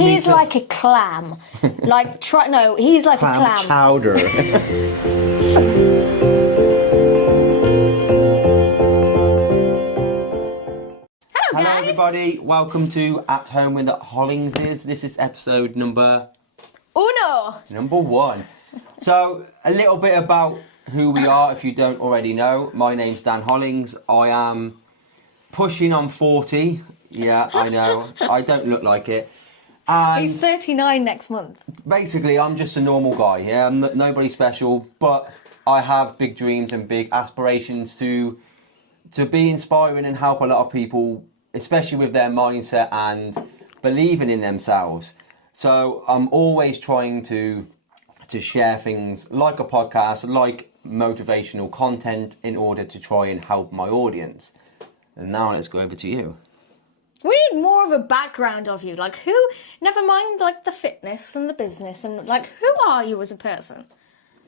He's like a clam. He's like a clam. Chowder. Hello, guys. Everybody. Welcome to At Home with the Hollings. This is episode number 1. So, a little bit about who we are, if you don't already know. My name's Dan Hollings. I am pushing on 40. Yeah, I know. I don't look like it. And he's 39 next month. basically, I'm just a normal guy. Yeah, I'm nobody special, but I have big dreams and big aspirations to be inspiring and help a lot of people, especially with their mindset and believing in themselves. So I'm always trying to share things like a podcast, like motivational content, in order to try and help my audience. And now let's go over to you. We need more of a background of you. Never mind the fitness and the business and who are you as a person?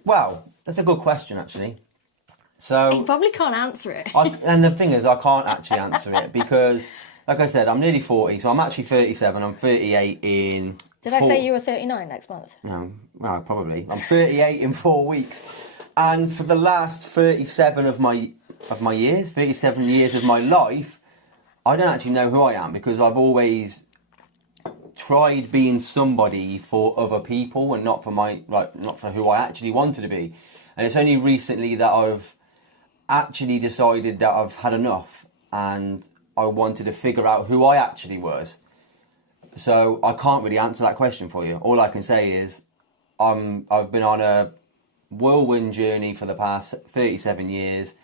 Well, that's a good question, actually. So You probably can't answer it. And the thing is, I can't actually answer it because, like I said, I'm nearly 40, so I'm actually 37. I'm 38 in... Did I say you were 39 next month? No, well, probably. I'm 38 in 4 weeks. And for the last 37 of my years, 37 years of my life, I don't actually know who I am because I've always tried being somebody for other people and not for who I actually wanted to be. And it's only recently that I've actually decided that I've had enough and I wanted to figure out who I actually was. So I can't really answer that question for you. All I can say is I've been on a whirlwind journey for the past 37 years,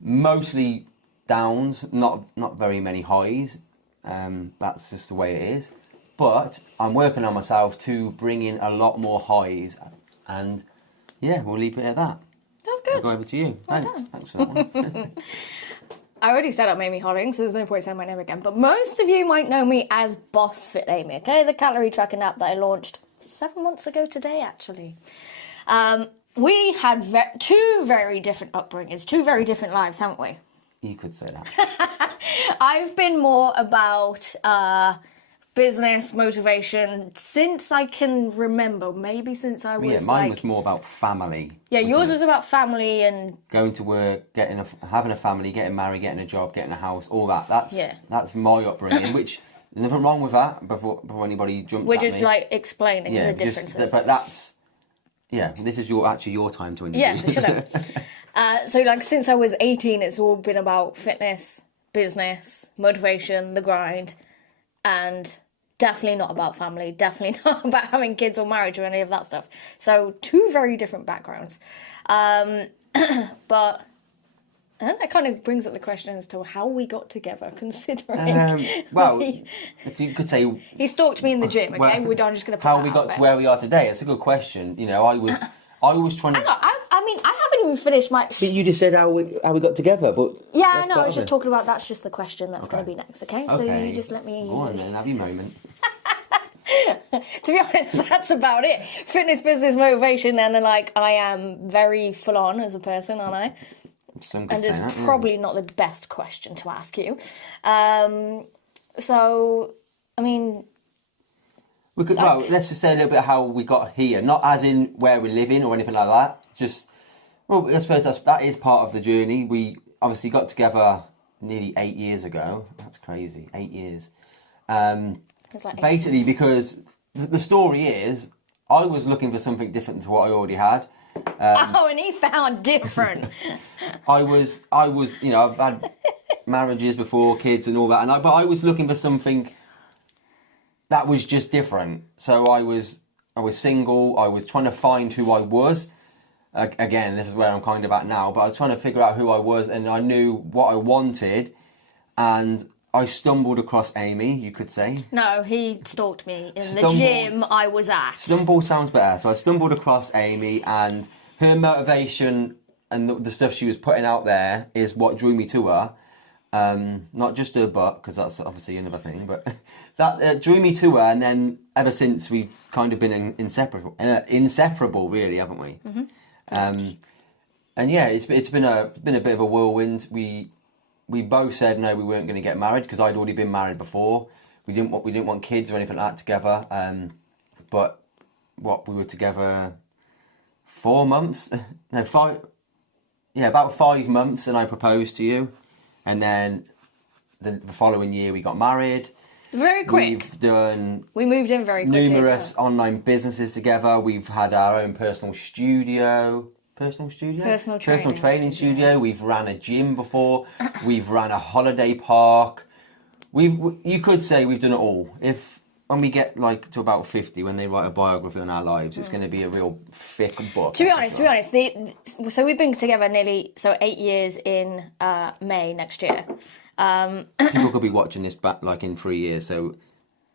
mostly downs, not very many highs. That's just the way it is. But I'm working on myself to bring in a lot more highs, and yeah, we'll leave it at that. That's good. I'll go over to you. Thanks for that one. I already said I'm Amy Hollings, so there's no point saying my name again. But most of you might know me as Boss Fit Amy, okay? The calorie tracking app that I launched 7 months ago today, actually. We had two very different upbringings, two very different lives, haven't we? You could say that. I've been more about business, motivation, since I can remember. Maybe since I was mine was more about family. Yeah, yours was about family and... going to work, having a family, getting married, getting a job, getting a house, all that. That's my upbringing, which... There's nothing wrong with that before anybody jumps We're at me. just explaining the differences. But that's... Yeah, this is your time to introduce. Yes, shut up. So since I was 18, it's all been about fitness, business, motivation, the grind, and definitely not about family, definitely not about having kids or marriage or any of that stuff. So two very different backgrounds. But I think that kind of brings up the question as to how we got together, considering... well, you could say... He stalked me in the gym, okay? I'm just going to put how we got to where we are today. It's a good question. You know, I was trying to... Hang on, I haven't even finished my... But you just said how we got together, but... Yeah, I know, I was just talking about that's just the question that's going to be next, okay? So you just let me... Go on then, have your moment. To be honest, that's about it. Fitness, business, motivation, and I am very full on as a person, aren't I? Some could and say it's that, probably not the best question to ask you. So, I mean... let's just say a little bit how we got here. Not as in where we're living or anything like that. Just, I suppose that is part of the journey. We obviously got together nearly 8 years ago. That's crazy, 8 years. Basically because the story is, I was looking for something different to what I already had. And he found different. I was, I've had marriages before, kids and all that, but I was looking for something that was just different. So I was single. I was trying to find who I was. Again, this is where I'm kind of at now. But I was trying to figure out who I was, and I knew what I wanted, and I stumbled across Amy, you could say. No, he stalked me in the gym I was at. Stumble sounds better. So I stumbled across Amy, and her motivation and the stuff she was putting out there is what drew me to her. Not just her butt, because that's obviously another thing, but that drew me to her. And then ever since, we've kind of been inseparable, really, haven't we? Mm-hmm. And yeah, it's been a bit of a whirlwind. We both said no, we weren't going to get married because I'd already been married before. we didn't want kids or anything like that together. But we were together 4 months, no 5, yeah, about 5 months, and I proposed to you, and then the following year we got married. Very quick. We moved in very quickly. Numerous online businesses together. We've had our own personal training studio. We've ran a gym before. We've ran a holiday park. You could say we've done it all. When we get like to about 50, when they write a biography on our lives, it's going to be a real thick book. To be honest, so we've been together nearly 8 years in May next year. People could be watching this back like in 3 years. So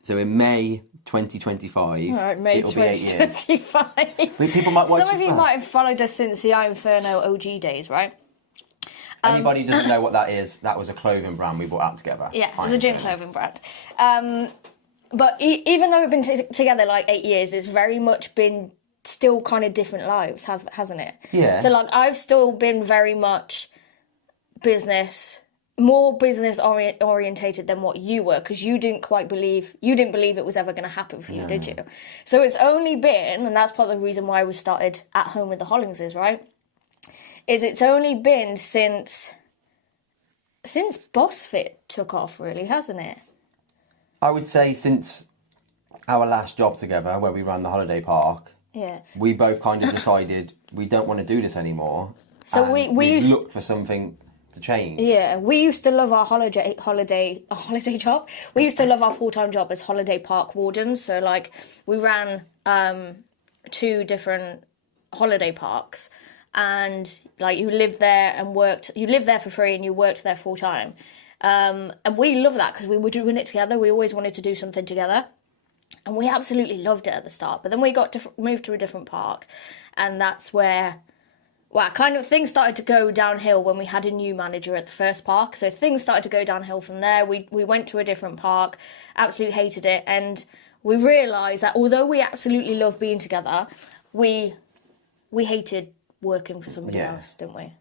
in May 2025, right, May it'll be 8 years. 2025. People might watch. Some of you might have followed us since the Inferno OG days, right? Anybody who doesn't know what that is, that was a clothing brand we brought out together. Yeah, it was a gym clothing brand. But even though we've been together like 8 years, it's very much been still kind of different lives, hasn't it? Yeah. So like I've still been very much more business orientated than what you were, because you didn't believe it was ever going to happen for you, did you? So it's only been, and that's part of the reason why we started At Home with the Hollingses, right? It's only been since BossFit took off, really, hasn't it? I would say since our last job together, where we ran the holiday park, we both kind of decided we don't want to do this anymore. So we looked for something to change. Yeah, we used to love our holiday job. We used to love our full-time job as holiday park wardens. So like we ran 2 different holiday parks, and like you lived there for free and you worked there full time. And we love that because we were doing it together. We always wanted to do something together, and we absolutely loved it at the start. But then we got moved to a different park, and that's where, kind of things started to go downhill when we had a new manager at the first park. So things started to go downhill from there. We went to a different park, absolutely hated it, and we realised that although we absolutely loved being together, we hated working for somebody else, didn't we?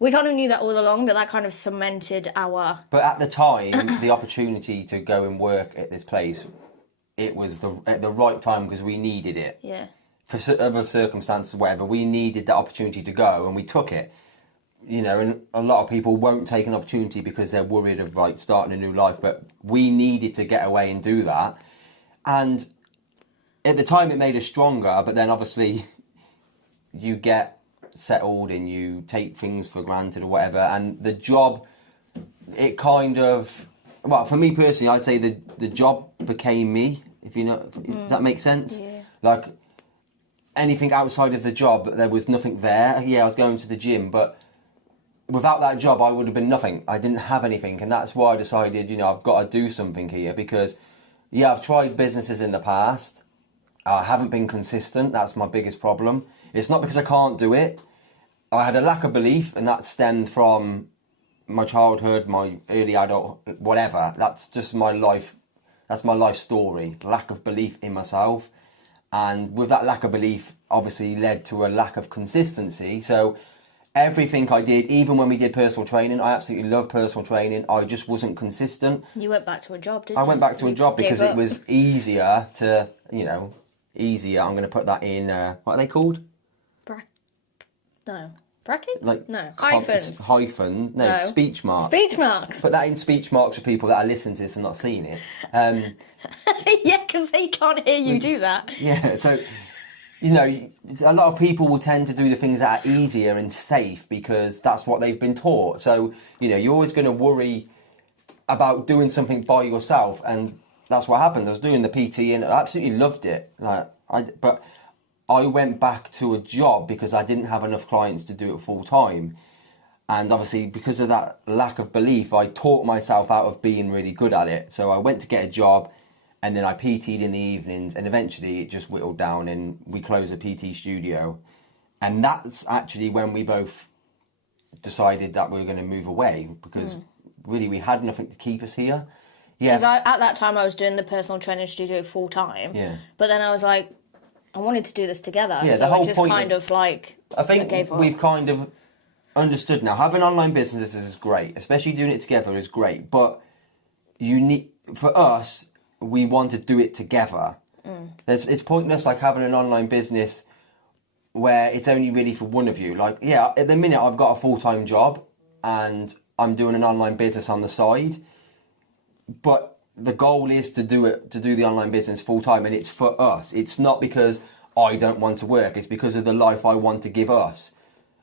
We kind of knew that all along, but that kind of cemented our... But at the time, the opportunity to go and work at this place, it was at the right time because we needed it. Yeah. For other circumstances or whatever, we needed that opportunity to go, and we took it. You know, and a lot of people won't take an opportunity because they're worried of like starting a new life, but we needed to get away and do that. And at the time, it made us stronger, but then obviously you get settled and you take things for granted or whatever, and the job, it kind of, for me personally, I'd say the job became me, if you know, if that makes sense. Yeah. Like anything outside of the job, there was nothing there. Yeah, I was going to the gym, but without that job I would have been nothing. I didn't have anything, and that's why I decided, I've got to do something here, because I've tried businesses in the past. I haven't been consistent. That's my biggest problem. It's not because I can't do it. I had a lack of belief, and that stemmed from my childhood, my early adult, whatever. That's just my life. That's my life story. Lack of belief in myself. And with that lack of belief, obviously led to a lack of consistency. So everything I did, even when we did personal training, I absolutely love personal training. I just wasn't consistent. You went back to a job, didn't you? I went back to a job because it was easier to, easier. I'm going to put that in, what are they called? No. Brackets? Like no. Hyphens. Hyphens. No, speech marks. Speech marks. Put that in speech marks for people that are listening to this and not seeing it. Yeah, because they can't hear you do that. Yeah, so, a lot of people will tend to do the things that are easier and safe because that's what they've been taught. So, you're always going to worry about doing something by yourself, and that's what happened. I was doing the PT and I absolutely loved it. But I went back to a job because I didn't have enough clients to do it full time. And obviously, because of that lack of belief, I taught myself out of being really good at it. So I went to get a job, and then I PT'd in the evenings, and eventually it just whittled down and we closed a PT studio. And that's actually when we both decided that we were going to move away, because really we had nothing to keep us here. Yeah. Because at that time I was doing the personal training studio full time. Yeah. But then I was like, I wanted to do this together. Yeah, so the whole I just point kind of like... I think we've kind of understood now. Having online businesses is great, especially doing it together is great. But for us, we want to do it together. It's pointless like having an online business where it's only really for one of you. Like, yeah, at the minute I've got a full-time job and I'm doing an online business on the side, but the goal is to do the online business full-time, and it's for us. It's not because I don't want to work, it's because of the life I want to give us.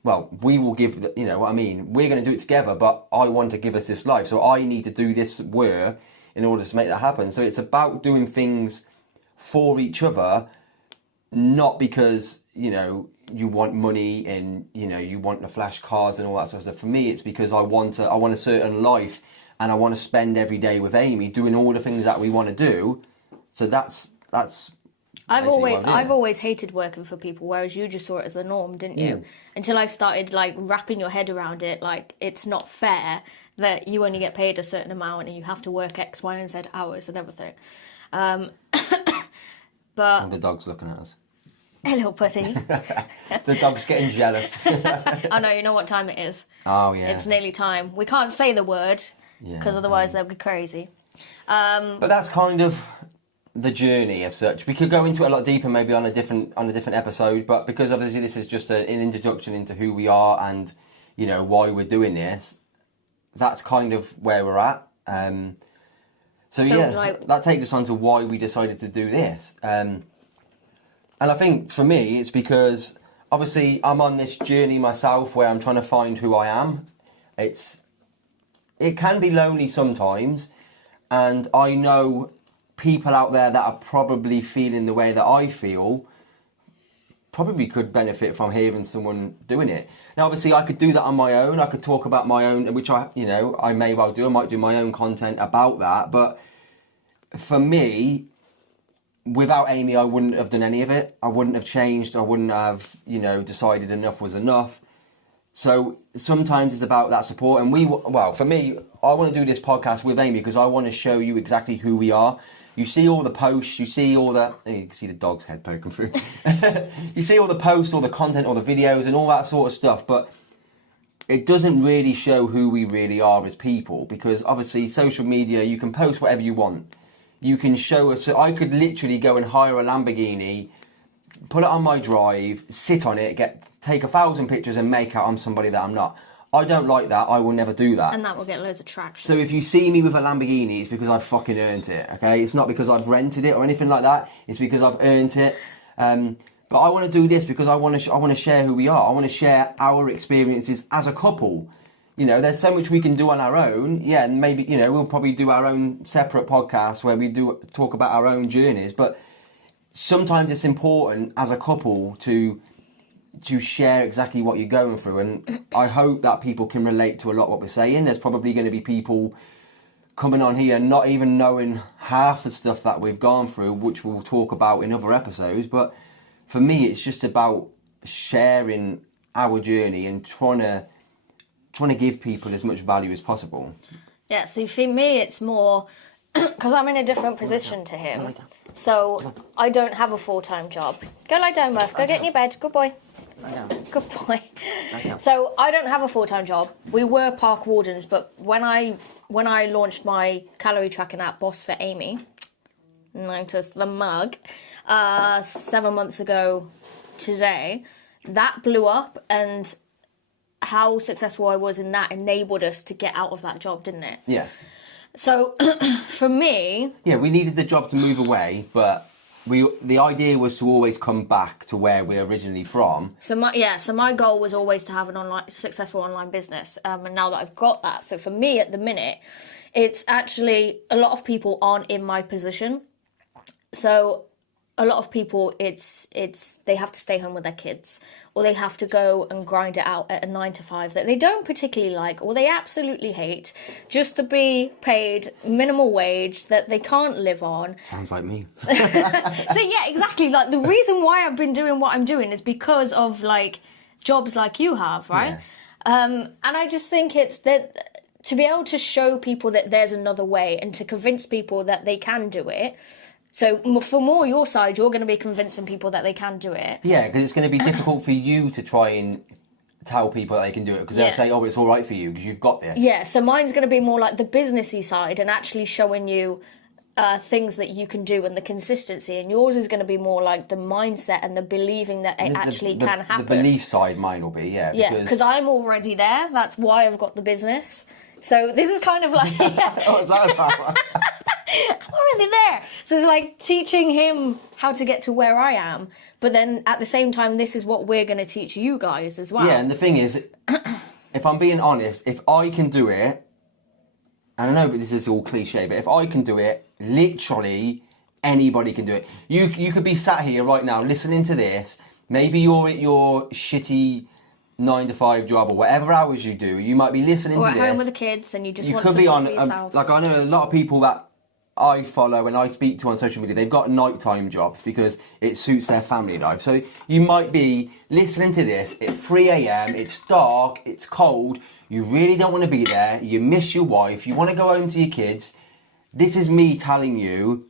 Well, we will give, you know what I mean, we're going to do it together, but I want to give us this life, so I need to do this work in order to make that happen. So it's about doing things for each other, not because, you know, you want money and, you know, you want the flash cars and all that sort of stuff. For me, it's because I want a certain life, and I want to spend every day with Amy doing all the things that we want to do. So that's I've always hated working for people, whereas you just saw it as the norm, didn't you? Until I started like wrapping your head around it, like it's not fair that you only get paid a certain amount and you have to work X, Y, and Z hours and everything. But the dog's looking at us. Hello, putty. The dog's getting jealous. Oh no, you know what time it is. Oh yeah. It's nearly time. We can't say the word because otherwise they'll be crazy. But that's kind of the journey as such. We could go into it a lot deeper maybe on a different episode, but because obviously this is just an introduction into who we are and, you know, why we're doing this, that's kind of where we're at. So yeah, like, that takes us on to why we decided to do this. And I think for me, it's because obviously I'm on this journey myself where I'm trying to find who I am. It can be lonely sometimes, and I know people out there that are probably feeling the way that I feel probably could benefit from hearing someone doing it. Now, obviously, I could do that on my own. I could talk about my own, which I may well do. I might do my own content about that. But for me, without Amy, I wouldn't have done any of it. I wouldn't have changed. I wouldn't have, decided enough was enough. So sometimes it's about that support. And for me, I want to do this podcast with Amy because I want to show you exactly who we are. You see all the posts, you see all the... You can see the dog's head poking through. You see all the posts, all the content, all the videos and all that sort of stuff, but it doesn't really show who we really are as people, because obviously social media, you can post whatever you want. You can show us... So I could literally go and hire a Lamborghini, put it on my drive, sit on it, take 1,000 pictures and make out I'm somebody that I'm not. I don't like that. I will never do that. And that will get loads of traction. So if you see me with a Lamborghini, it's because I've fucking earned it, okay? It's not because I've rented it or anything like that. It's because I've earned it. But I want to do this because I want to share who we are. I want to share our experiences as a couple. You know, there's so much we can do on our own. Yeah, and maybe, we'll probably do our own separate podcast where we do talk about our own journeys. But sometimes it's important as a couple to share exactly what you're going through, and I hope that people can relate to a lot of what we're saying. There's probably going to be people coming on here not even knowing half the stuff that we've gone through, which we'll talk about in other episodes. But for me, it's just about sharing our journey and trying to give people as much value as possible. Yeah, see, for me, it's more because I'm in a different position to him. So I don't have a full-time job. Go lie down, Murph. Go get in your bed. Good boy. Good boy. So I don't have a full-time job. We were park wardens, but when I launched my calorie tracking app, Boss for Amy, notice the mug, 7 months ago today, that blew up, and how successful I was in that enabled us to get out of that job, didn't it? Yeah. So for me... Yeah, we needed the job to move away, but the idea was to always come back to where we're originally from. So my goal was always to have an successful online business, and now that I've got that, so for me at the minute, it's actually a lot of people aren't in my position. So a lot of people, it's they have to stay home with their kids, or they have to go and grind it out at a 9-to-5 that they don't particularly like, or they absolutely hate, just to be paid minimal wage that they can't live on. Sounds like me. So yeah, exactly. Like the reason why I've been doing what I'm doing is because of like jobs like you have, right? Yeah. And I just think it's that to be able to show people that there's another way and to convince people that they can do it. So for more your side, you're going to be convincing people that they can do it. Yeah, because it's going to be difficult for you to try and tell people that they can do it, because they'll say, oh, it's all right for you because you've got this. Yeah, so mine's going to be more like the businessy side and actually showing you things that you can do and the consistency, and yours is going to be more like the mindset and the believing that it actually can happen. The belief side, mine will be, yeah. Because I'm already there. That's why I've got the business. So this is kind of like... What's that about? I'm already there. So it's like teaching him how to get to where I am, but then at the same time, this is what we're going to teach you guys as well. Yeah, and the thing is, if I'm being honest, if I can do it, and I know but this is all cliche, but if I can do it, literally anybody can do it. You could be sat here right now listening to this. Maybe you're at your shitty 9-to-5 job or whatever hours you do. You might be listening to this. Or at home with the kids, and you just want could be support on for yourself. like I know a lot of people that I follow and I speak to on social media. They've got nighttime jobs because it suits their family life. So you might be listening to this at 3 a.m. It's dark. It's cold. You really don't want to be there. You miss your wife. You want to go home to your kids. This is me telling you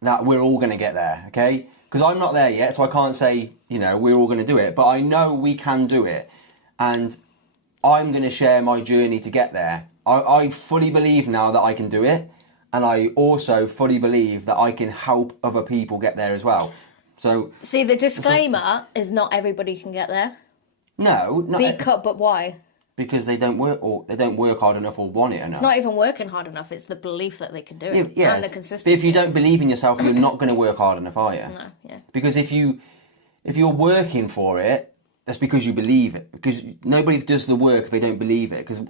that we're all going to get there, okay? Because I'm not there yet, so I can't say, we're all going to do it. But I know we can do it. And I'm going to share my journey to get there. I fully believe now that I can do it. And I also fully believe that I can help other people get there as well. So see, the disclaimer is not everybody can get there. No, but why? Because they don't work hard enough or want it enough. It's not even working hard enough. It's the belief that they can do it and the consistency. But if you don't believe in yourself, you're not going to work hard enough, are you? No, yeah. Because if you're working for it, that's because you believe it. Because nobody does the work if they don't believe it. Because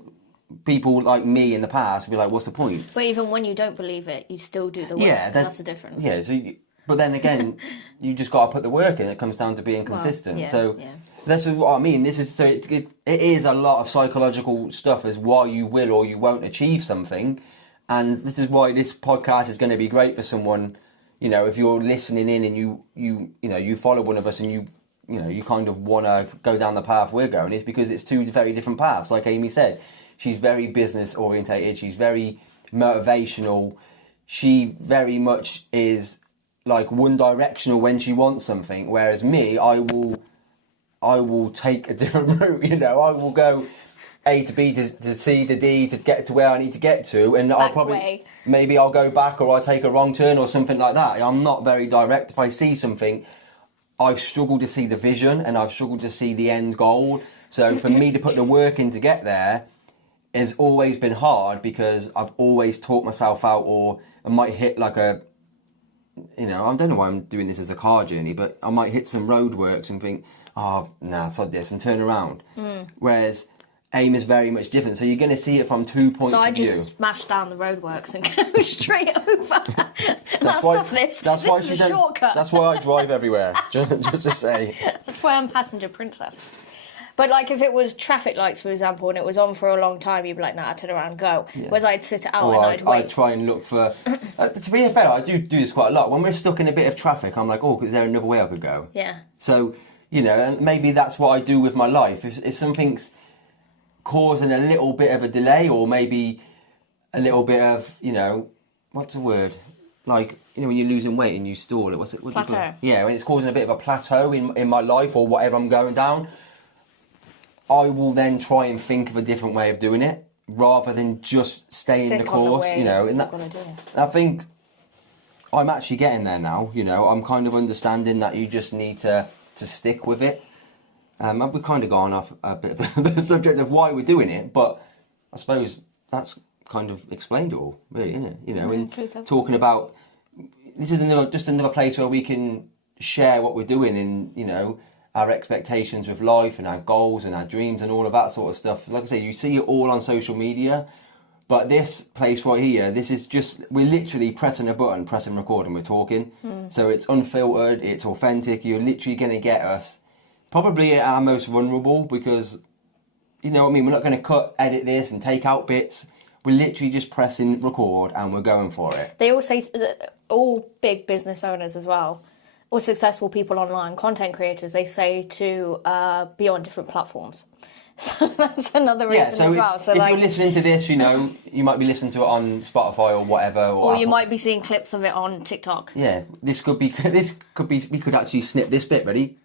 people like me in the past would be like, what's the point? But even when you don't believe it, you still do the work. Yeah, that's the difference. Yeah, but then again, you just got to put the work in. It comes down to being consistent. That's what I mean. It is a lot of psychological stuff as why you will or you won't achieve something. And this is why this podcast is going to be great for someone, if you're listening in and you follow one of us and you kind of want to go down the path we're going, is because it's two very different paths. Like Amy said, she's very business orientated. She's very motivational. She very much is like one directional when she wants something. Whereas me, I will take a different route. I will go A to B to C to D to get to where I need to get to, and maybe I'll go back or I'll take a wrong turn or something like that. I'm not very direct. If I see something, I've struggled to see the vision and I've struggled to see the end goal. So for me to put the work in to get there has always been hard because I've always talked myself out, or I might hit like I don't know why I'm doing this as a car journey, but I might hit some roadworks and think, it's like this, and turn around. Whereas AIM is very much different. So you're going to see it from 2 points of view. So I just smash down the roadworks and go straight over. This is a shortcut. That's why I drive everywhere, just to say. That's why I'm passenger princess. But like if it was traffic lights, for example, and it was on for a long time, you'd be like, nah, turn around, go. Yeah. Whereas I'd sit it out and I'd wait. I'd try and look for... to be fair, I do this quite a lot. When we're stuck in a bit of traffic, I'm like, is there another way I could go? Yeah. So, and maybe that's what I do with my life. If something's causing a little bit of a delay, or maybe a little bit of, what's the word? Like, when you're losing weight and you stall it, what's it? Plateau. Yeah, when it's causing a bit of a plateau in my life or whatever I'm going down, I will then try and think of a different way of doing it rather than just staying the course, and I think I'm actually getting there now, I'm kind of understanding that you just need to stick with it. We've kind of gone off a bit of the subject of why we're doing it, but I suppose that's kind of explained it all, really, isn't it? And talking about, this is just another place where we can share what we're doing and, our expectations with life and our goals and our dreams and all of that sort of stuff. Like I say, you see it all on social media, but this place right here, this is just, we're literally pressing a button, pressing record, and we're talking. So it's unfiltered, it's authentic. You're literally going to get us probably at our most vulnerable because, we're not going to edit this and take out bits. We're literally just pressing record and we're going for it. They all say, all big business owners as well, or successful people online, content creators, they say to be on different platforms. So that's another reason as well. So if you're listening to this, you might be listening to it on Spotify or whatever. Or you might be seeing clips of it on TikTok. Yeah, we could actually snip this bit, ready?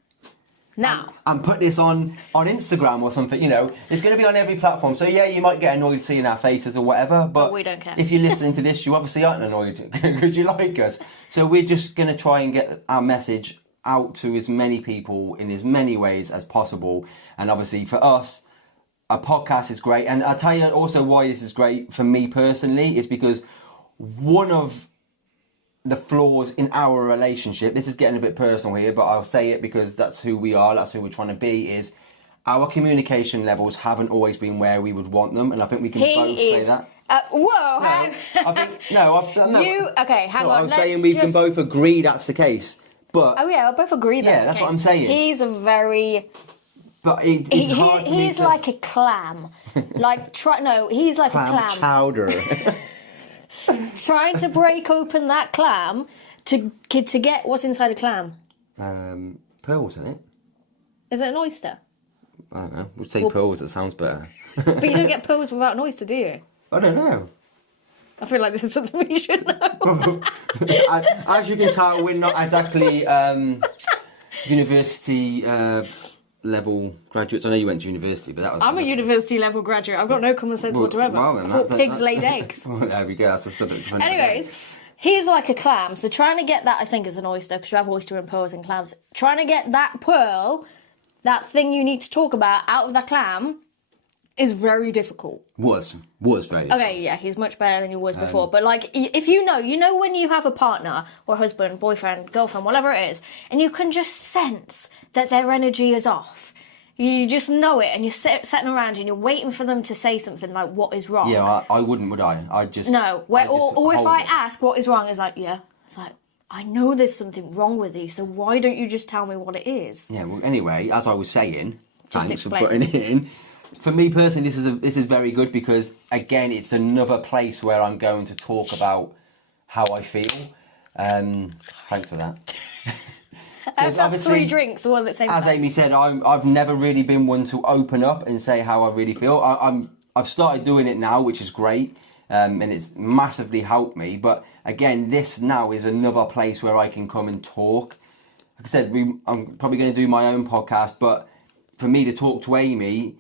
Now. And put this on Instagram or something, you know. It's going to be on every platform. So, yeah, you might get annoyed seeing our faces or whatever. But we don't care. if you're listening to this, you obviously aren't annoyed because you like us. So we're just going to try and get our message out to as many people in as many ways as possible. And obviously for us, a podcast is great. And I'll tell you also why this is great for me personally is because one of the flaws in our relationship, this is getting a bit personal here, but I'll say it because that's who we are, that's who we're trying to be, is our communication levels haven't always been where we would want them, and I think we can both say that. Whoa, hang on. I'm saying we can both agree that's the case, but... Oh yeah, I both agree that's the that's case. what I'm saying. He's a very... But it's hard for me He's to... like a clam. He's like a clam. Chowder. Trying to break open that clam to get what's inside a clam. Pearls, isn't it? Is it an oyster? I don't know. We'll say pearls, it sounds better. But you don't get pearls without an oyster, do you? I don't know. I feel like this is something we should know. As you can tell, we're not exactly university level graduates. I know you went to university, but that was... I'm a university level graduate. I've got no common sense whatsoever. Well, then, I thought pigs laid eggs. Well, there we go. That's just a bit different. Anyways, he's like a clam. So trying to get that, I think, is an oyster, because you have oyster and pearls and clams. Trying to get that pearl, that thing you need to talk about, out of that clam is very difficult. Was very difficult. Okay, yeah, he's much better than he was before. But, like, if you know when you have a partner or husband, boyfriend, girlfriend, whatever it is, and you can just sense that their energy is off. You just know it, and you're sitting around and you're waiting for them to say something like, what is wrong? Yeah, I wouldn't, would I? I'd just... No, or if I ask what is wrong, it's like, yeah. It's like, I know there's something wrong with you, so why don't you just tell me what it is? Yeah, well, anyway, as I was saying, Just thanks for explain. putting it in. For me personally, this is very good because, again, it's another place where I'm going to talk about how I feel. Thanks for that. I've had 3 drinks all at the same time. As Amy said, I've never really been one to open up and say how I really feel. I've started doing it now, which is great, and it's massively helped me. But again, this now is another place where I can come and talk. Like I said, I'm probably going to do my own podcast, but for me to talk to Amy,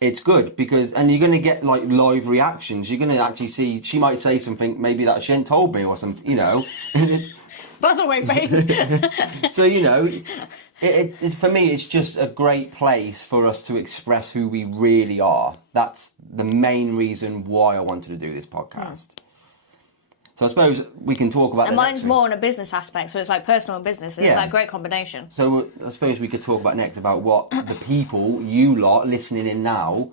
it's good because, and you're going to get like live reactions. You're going to actually see, she might say something maybe that she ain't told me or something, you know. By the way, babe. So, you know, it's for me, it's just a great place for us to express who we really are. That's the main reason why I wanted to do this podcast. So I suppose we can talk about... And mine's more on a business aspect, so it's like personal and business. It's like a great combination. So I suppose we could talk about next about what the people, you lot, listening in now,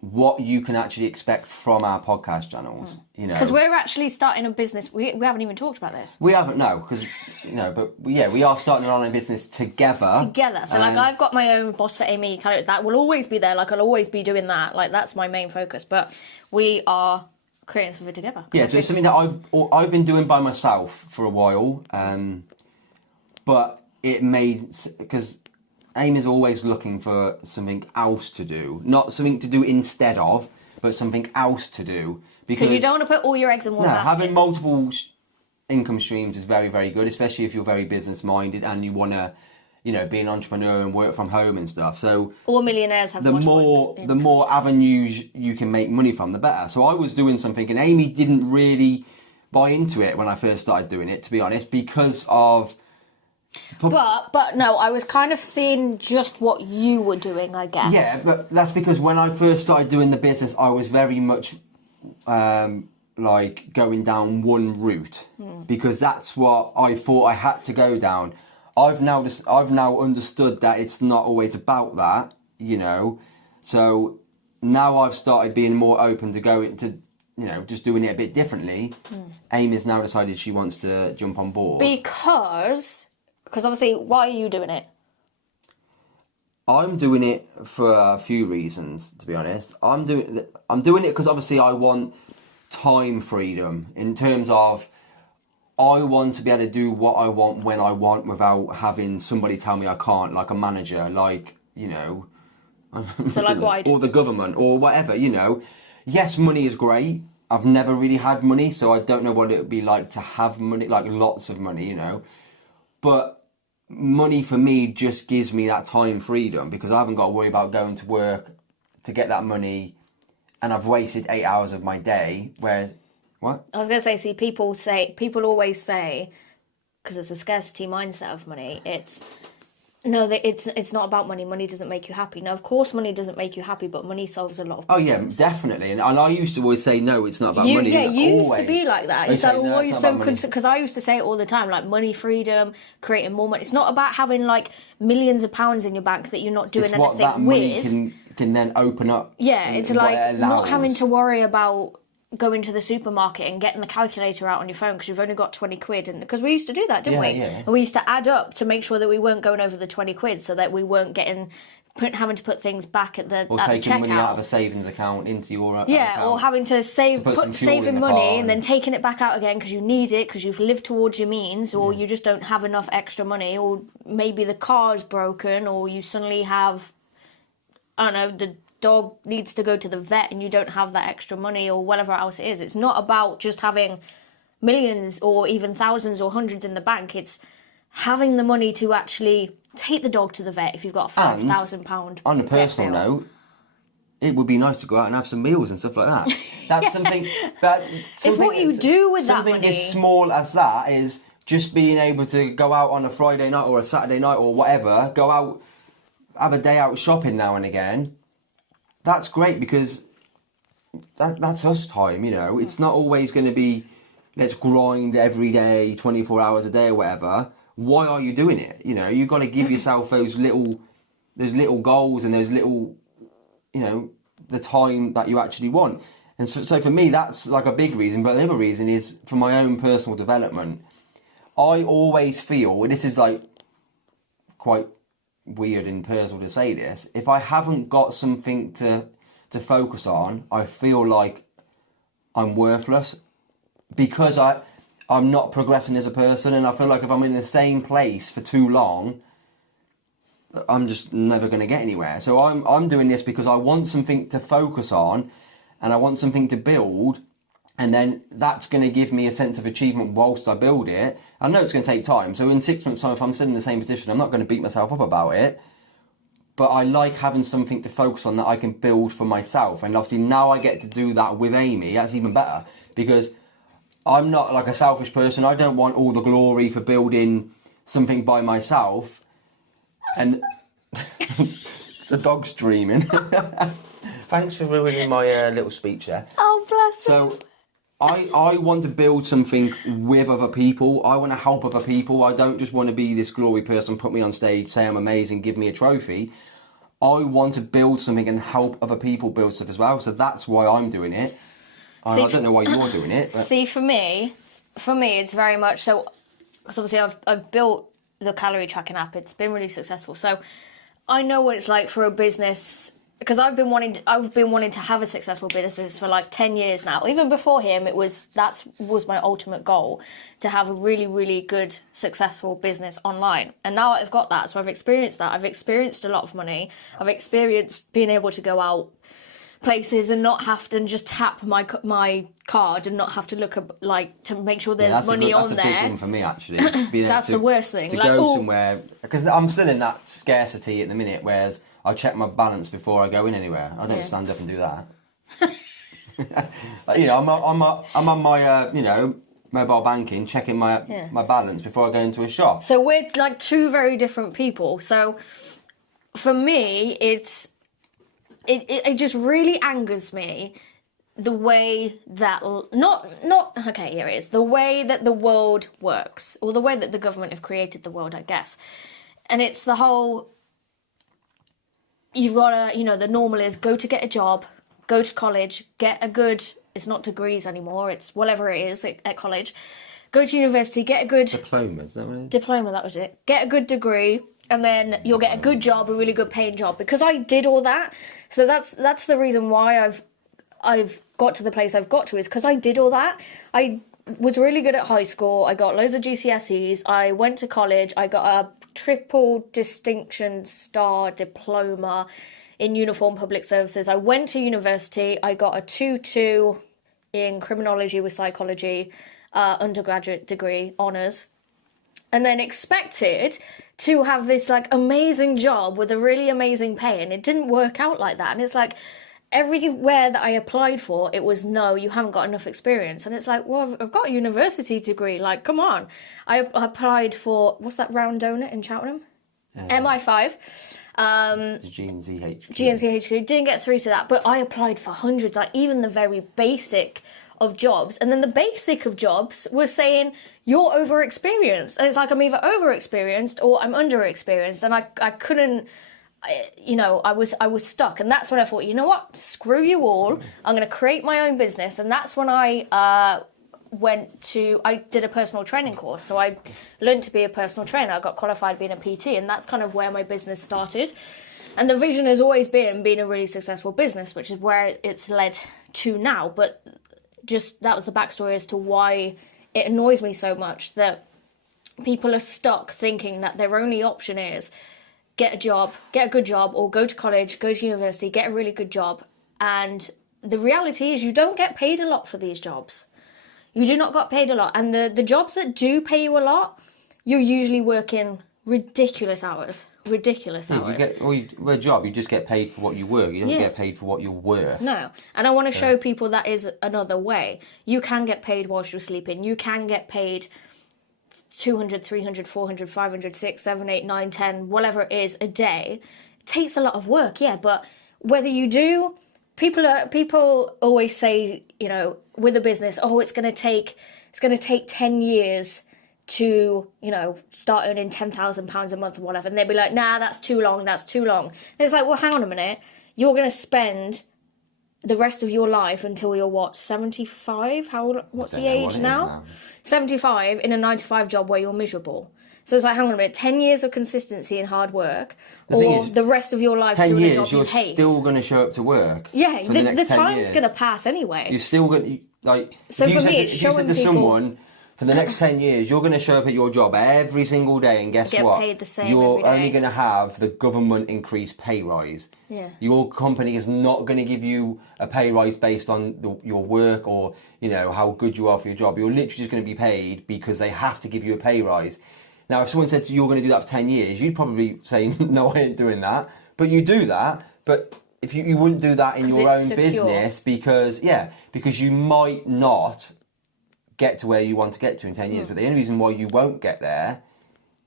what you can actually expect from our podcast channels, you know. Because we're actually starting a business. We haven't even talked about this. We haven't, no, because, you know, but yeah, we are starting an online business together. So, like, I've got my own Boss for Amy. That will always be there. Like, I'll always be doing that. Like, that's my main focus. But we are creating something together. Yeah, so it's something that I've been doing by myself for a while, but it made... Because Amy's always looking for something else to do. Not something to do instead of, but something else to do. Because you don't want to put all your eggs in one basket. Having multiple income streams is very, very good, especially if you're very business-minded and you want to, you know, be an entrepreneur and work from home and stuff. So all millionaires have the more avenues you can make money from, the better. So I was doing something, and Amy didn't really buy into it when I first started doing it, to be honest, because of... But no, I was kind of seeing just what you were doing, I guess. Yeah, but that's because when I first started doing the business, I was very much like going down one route because that's what I thought I had to go down. I've now understood that it's not always about that, you know. So now I've started being more open to going to, you know, just doing it a bit differently. Amy's now decided she wants to jump on board because obviously, why are you doing it? I'm doing it for a few reasons, to be honest. I'm doing it because obviously I want time freedom in terms of I want to be able to do what I want when I want without having somebody tell me I can't, like a manager, like, you know, So like what I do. or the government or whatever, you know. Yes, money is great. I've never really had money, so I don't know what it would be like to have money, like lots of money, you know. But money for me just gives me that time freedom because I haven't got to worry about going to work to get that money, and I've wasted 8 hours of my day. Whereas, what? I was going to say, see, people always say, because it's a scarcity mindset of money, it's not about money. Money doesn't make you happy. Now, of course, money doesn't make you happy, but money solves a lot of problems. Oh yeah, definitely. And I used to always say, no, it's not about money. Yeah, you always. used to be like that. It's like, no, it's not about money. Because I used to say it all the time, like money, freedom, creating more money. It's not about having like millions of pounds in your bank that you're not doing It's anything what that with. money can then open up. Yeah, it's what like it not allows. having to worry about going to the supermarket and getting the calculator out on your phone because you've only got 20 quid. And because we used to do that, didn't we? Yeah. And we used to add up to make sure that we weren't going over the 20 quid so that we weren't having to put things back at the Or at taking the money out checkout. of a savings account into your account. Yeah, or having to put some fuel in saving the money car and then taking it back out again because you need it because you've lived towards your means, or you just don't have enough extra money, or maybe the car's broken, or you suddenly have, I don't know, the dog needs to go to the vet and you don't have that extra money, or whatever else it is. It's not about just having millions or even thousands or hundreds in the bank. It's having the money to actually take the dog to the vet if you've got a £5,000. On a personal note, it would be nice to go out and have some meals and stuff like that. That's something that It's what you do with that money. Something as small as that is just being able to go out on a Friday night or a Saturday night or whatever, go out, have a day out shopping now and again. That's great because that's us time, you know. It's not always going to be, let's grind every day, 24 hours a day or whatever. Why are you doing it? You know, you've got to give yourself those little goals and those little, you know, the time that you actually want. And so for me, that's like a big reason. But the other reason is for my own personal development. I always feel, and this is like quite weird and personal to say this, if I haven't got something to focus on, I feel like I'm worthless because I'm not progressing as a person, and I feel like if I'm in the same place for too long, I'm just never going to get anywhere. So I'm doing this because I want something to focus on and I want something to build, and then that's going to give me a sense of achievement whilst I build it. I know it's going to take time, so in 6 months' time, if I'm still in the same position, I'm not going to beat myself up about it, but I like having something to focus on that I can build for myself. And obviously now I get to do that with Amy. That's even better because I'm not like a selfish person. I don't want all the glory for building something by myself. And the dog's dreaming. Thanks for ruining my little speech there. Oh, bless him. So I want to build something with other people. I want to help other people. I don't just want to be this glory person, put me on stage, say I'm amazing, give me a trophy. I want to build something and help other people build stuff as well. So that's why I'm doing it. I don't know why you're doing it. But... See, for me, it's very much so. So obviously, I've built the calorie tracking app. It's been really successful. So I know what it's like for a business, because I've been wanting to have a successful business for like 10 years now. Even before him, that was my ultimate goal, to have a really, really good, successful business online. And now I've got that. So I've experienced that. I've experienced a lot of money. I've experienced being able to go out places and not have to just tap my card and not have to look to make sure there's money on there. That's a big thing for me, actually. That's the worst thing. To go somewhere, because I'm still in that scarcity at the minute, whereas I check my balance before I go in anywhere. I don't stand up and do that. You know, I'm on my mobile banking, checking my balance before I go into a shop. So we're like two very different people. So for me, it just really angers me the way that the way that the world works, or the way that the government have created the world, I guess. And it's the whole, you've got to, the normal is go to get a job, go to college, get a good, it's not degrees anymore, it's whatever it is at college, go to university, get a good diploma, is that what it is? Diploma, that was it. Get a good degree, and then you'll get a good job, a really good paying job. Because I did all that, so that's the reason why I've got to the place I've got to, is because I did all that. I was really good at high school. I got loads of GCSEs. I went to college. I got a triple distinction star diploma in uniform public services. I went to university. I got a 2-2 in criminology with psychology, undergraduate degree, honours, and then expected to have this like amazing job with a really amazing pay, and it didn't work out like that. And it's like everywhere that I applied for, it was no, you haven't got enough experience. And it's like, well, I've got a university degree, like come on. I applied for, what's that round donut in Cheltenham? MI5. GNCHQ. Didn't get through to that, but I applied for hundreds, like even the very basic of jobs, and then the basic of jobs was saying you're over experienced, and it's like I'm either over experienced or I'm under experienced, and I couldn't, I was stuck. And that's when I thought, you know what, screw you all, I'm going to create my own business. And that's when I did a personal training course. So I learned to be a personal trainer. I got qualified being a PT, and that's kind of where my business started. And the vision has always been being a really successful business, which is where it's led to now. But just that was the backstory as to why it annoys me so much that people are stuck thinking that their only option is get a job, get a good job, or go to college, go to university, get a really good job. And the reality is you don't get paid a lot for these jobs. You do not get paid a lot. And the jobs that do pay you a lot, you're usually working ridiculous hours. Ridiculous hours. With a job, you just get paid for what you work. You don't get paid for what you're worth. No. And I want to show people that is another way. You can get paid whilst you're sleeping. You can get paid 200, 300, 400, 500, 6, 7, 8, 9, 10, whatever it is a day. It takes a lot of work, yeah. But whether you do, people always say, with a business, it's going to take 10 years to, start earning £10,000 a month or whatever. And they'd be like, nah, that's too long. And it's like, well, hang on a minute. You're going to spend the rest of your life until you're 75? What's the age now? 75 in a 9-to-5 job where you're miserable. So it's like, hang on a minute, 10 years of consistency and hard work, the rest of your life doing a job you hate. 10 years, you're still going to show up to work. Yeah, the time's going to pass anyway. You're still going to, So for me, it's showing people... If you said to someone, for the next 10 years, you're going to show up at your job every single day, and guess what? Paid the same you're only going to have the government increased pay rise. Yeah. Your company is not going to give you a pay rise based on your work or, how good you are for your job. You're literally just going to be paid because they have to give you a pay rise. Now, if someone said to you, you're going to do that for 10 years, you'd probably say, no, I ain't doing that. But you do that. But if you wouldn't do that in your own business because you might not get to where you want to get to in 10 years. But the only reason why you won't get there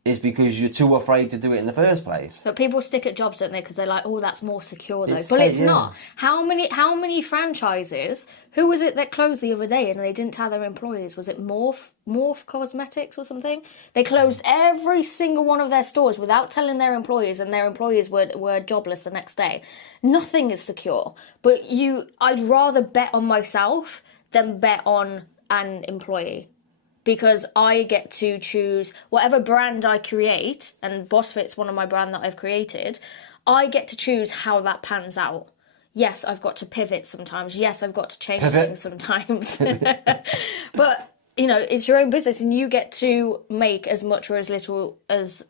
is because you're too afraid to do it in the first place. But people stick at jobs, don't they? Because they're like, that's more secure though. But it's not. How many franchises, who was it that closed the other day and they didn't tell their employees? Was it Morph Cosmetics or something? They closed every single one of their stores without telling their employees, and their employees were jobless the next day. Nothing is secure. But I'd rather bet on myself than bet on an employee, because I get to choose whatever brand I create, and BossFit's one of my brand that I've created. I get to choose how that pans out. Yes, I've got to pivot sometimes. Yes, I've got to change things sometimes. But, it's your own business, and you get to make as much or as little as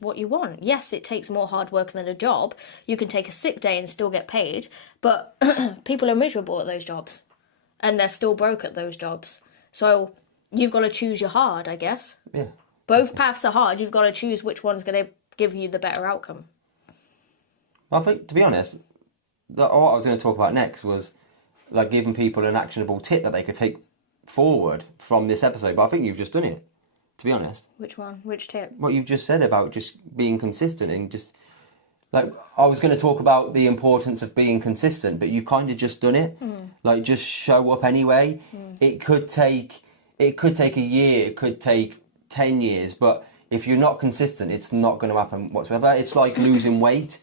what you want. Yes, it takes more hard work than a job. You can take a sick day and still get paid, but people are miserable at those jobs, and they're still broke at those jobs. So you've got to choose your hard, I guess. Yeah. Both paths are hard. You've got to choose which one's going to give you the better outcome. I think, to be honest, what I was going to talk about next was like giving people an actionable tip that they could take forward from this episode. But I think you've just done it, to be honest. Which one? Which tip? What you've just said about just being consistent and just... Like, I was going to talk about the importance of being consistent, but you've kind of just done it. Like, just show up anyway. It could take a year, it could take 10 years, but if you're not consistent, it's not going to happen whatsoever. It's like losing weight.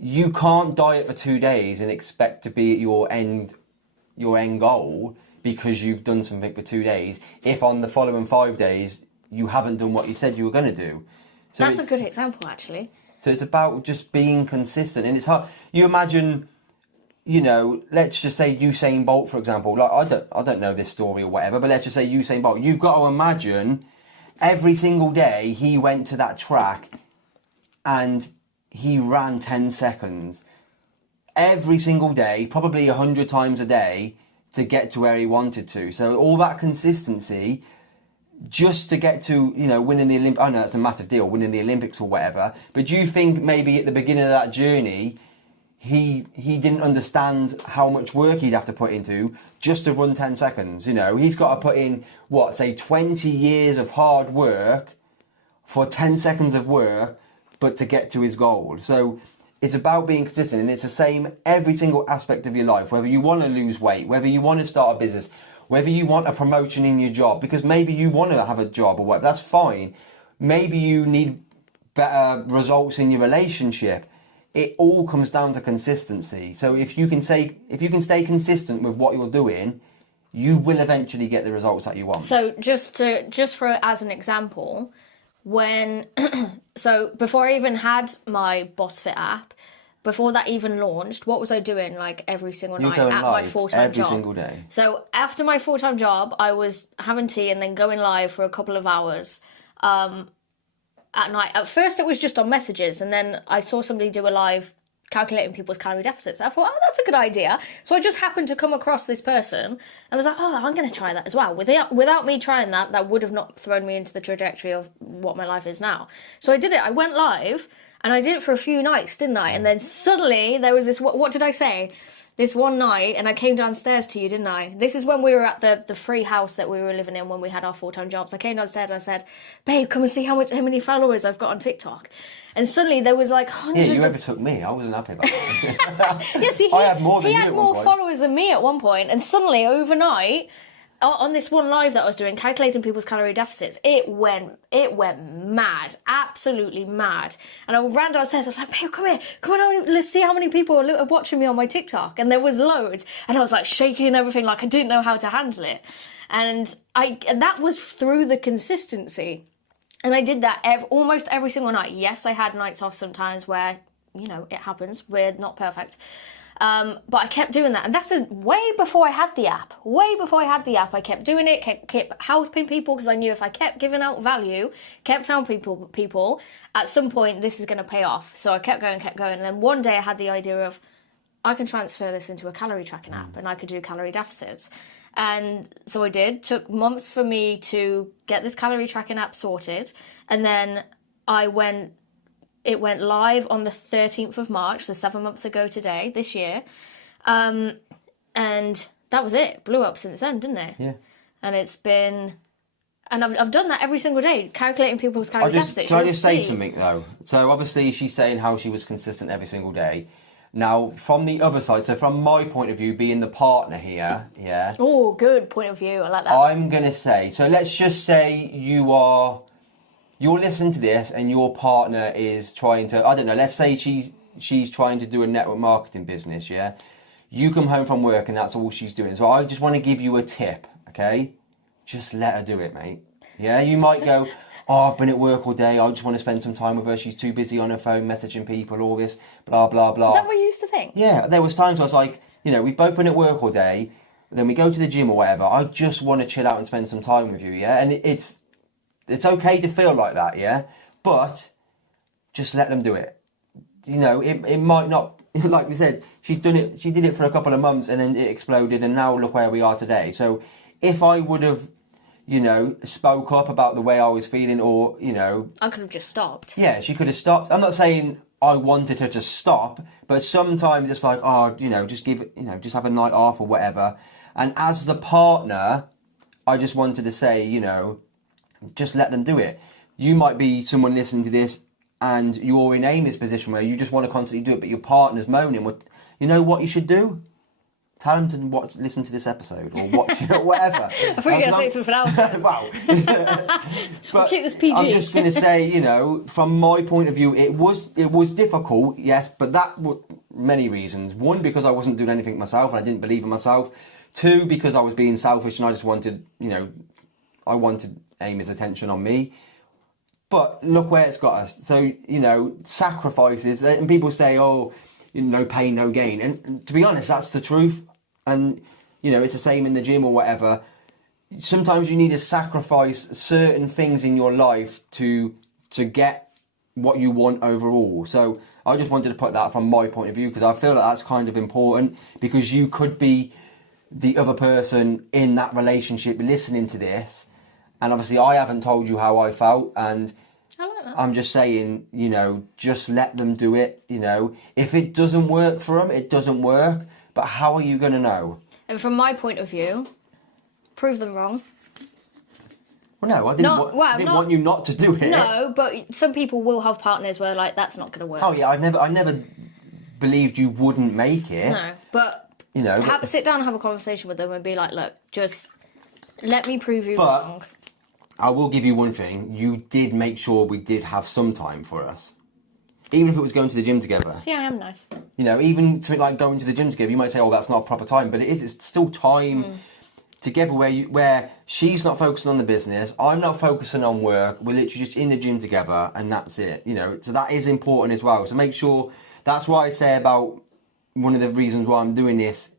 You can't diet for 2 days and expect to be at your end goal because you've done something for 2 days if on the following 5 days you haven't done what you said you were going to do. So that's a good example, actually. So it's about just being consistent, and it's hard. You imagine, let's just say Usain Bolt, for example. Like I don't know this story or whatever, but let's just say Usain Bolt. You've got to imagine every single day he went to that track and he ran 10 seconds every single day, probably 100 times a day, to get to where he wanted to. So all that consistency just to get to, winning the Olympics. I know that's a massive deal, winning the Olympics or whatever. But do you think maybe at the beginning of that journey, he didn't understand how much work he'd have to put into just to run 10 seconds? He's got to put in, 20 years of hard work for 10 seconds of work, but to get to his goal. So it's about being consistent, and it's the same every single aspect of your life, whether you want to lose weight, whether you want to start a business, whether you want a promotion in your job, because maybe you want to have a job or whatever, that's fine. Maybe you need better results in your relationship. It all comes down to consistency. So if you can stay consistent with what you're doing, you will eventually get the results that you want. So just for as an example, when so before I even had my BossFit app, before that even launched, what was I doing like every single night at my full-time job? Every single day. So after my full-time job, I was having tea and then going live for a couple of hours at night. At first it was just on messages, and then I saw somebody do a live calculating people's calorie deficits. I thought, that's a good idea. So I just happened to come across this person and was like, I'm going to try that as well. Without me trying that would have not thrown me into the trajectory of what my life is now. So I did it. I went live and I did it for a few nights, didn't I? And then suddenly there was this, what did I say? This one night, and I came downstairs to you, didn't I? This is when we were at the free house that we were living in when we had our full-time jobs. I came downstairs and I said, babe, come and see how many followers I've got on TikTok. And suddenly there was like hundreds. Yeah, you overtook me. I wasn't happy about that. Yes, I had more than you. He had more followers than me at one point, and suddenly overnight, on this one live that I was doing, calculating people's calorie deficits, it went mad, absolutely mad. And I ran downstairs. I was like, babe, come here, come on, let's see how many people are watching me on my TikTok. And there was loads, and I was like shaking and everything, like I didn't know how to handle it. And that was through the consistency. And I did that almost every single night. Yes, I had nights off sometimes where, it happens. We're not perfect. But I kept doing that. And that's way before I had the app. Way before I had the app, I kept doing it, kept helping people, because I knew if I kept giving out value, kept telling people, at some point this is going to pay off. So I kept going. And then one day I had the idea of, I can transfer this into a calorie tracking app and I could do calorie deficits. And so I did. Took months for me to get this calorie tracking app sorted. And then it went live on the 13th of March, so 7 months ago today, this year. And that was it. Blew up since then, didn't it? Yeah. And it's been... And I've done that every single day, calculating people's calorie deficits. Can I just say something, though? So obviously she's saying how she was consistent every single day. Now, from the other side, so from my point of view, being the partner here, yeah. Oh, good point of view. I like that. I'm going to say, so let's just say you're listening to this and your partner is trying to, I don't know, let's say she's trying to do a network marketing business, yeah? You come home from work and that's all she's doing. So I just want to give you a tip, okay? Just let her do it, mate. Yeah, you might go, I've been at work all day, I just want to spend some time with her, she's too busy on her phone messaging people, all this, blah, blah, blah. Is that what you used to think? Yeah, there was times I was like, we've both been at work all day, then we go to the gym or whatever, I just want to chill out and spend some time with you, yeah? And it's okay to feel like that, yeah? But just let them do it. It might not, like we said, she did it for a couple of months and then it exploded and now look where we are today. So if I would have, spoke up about the way I was feeling or, I could have just stopped. Yeah, she could have stopped. I'm not saying I wanted her to stop, but sometimes it's like, just give it, just have a night off or whatever. And as the partner, I just wanted to say, just let them do it. You might be someone listening to this and you're in Amy's position where you just want to constantly do it, but your partner's moaning. You know what you should do? Tell them to listen to this episode or watch it or whatever. I thought you were going to say something else. Wow. But we'll keep this PG. I'm just going to say, from my point of view, it was difficult, yes, but that many reasons. One, because I wasn't doing anything myself and I didn't believe in myself. Two, because I was being selfish and I just wanted, I wanted Amy's attention on me. But look where it's got us. So, sacrifices, and people say, no pain, no gain. And to be honest, that's the truth. And, it's the same in the gym or whatever. Sometimes you need to sacrifice certain things in your life to get what you want overall. So I just wanted to put that from my point of view because I feel that's kind of important because you could be the other person in that relationship listening to this And obviously I haven't told you how I felt, and I like that. I'm just saying, you know, just let them do it, you know. If it doesn't work for them, it doesn't work, but how are you going to know? And from my point of view, prove them wrong. Well, no, I didn't, want you not to do it. No, but some people will have partners where, like, that's not going to work. Oh, yeah, I never believed you wouldn't make it. No, but, you know, sit down and have a conversation with them and be like, look, just let me prove you wrong. I will give you one thing. You did make sure we did have some time for us. Even if it was going to the gym together. See, I am nice. You know, even to like going to the gym together, you might say, oh, that's not a proper time. But it is. It's still time together where she's not focusing on the business. I'm not focusing on work. We're literally just in the gym together and that's it. You know, so that is important as well. So make sure, that's why I say about one of the reasons why I'm doing this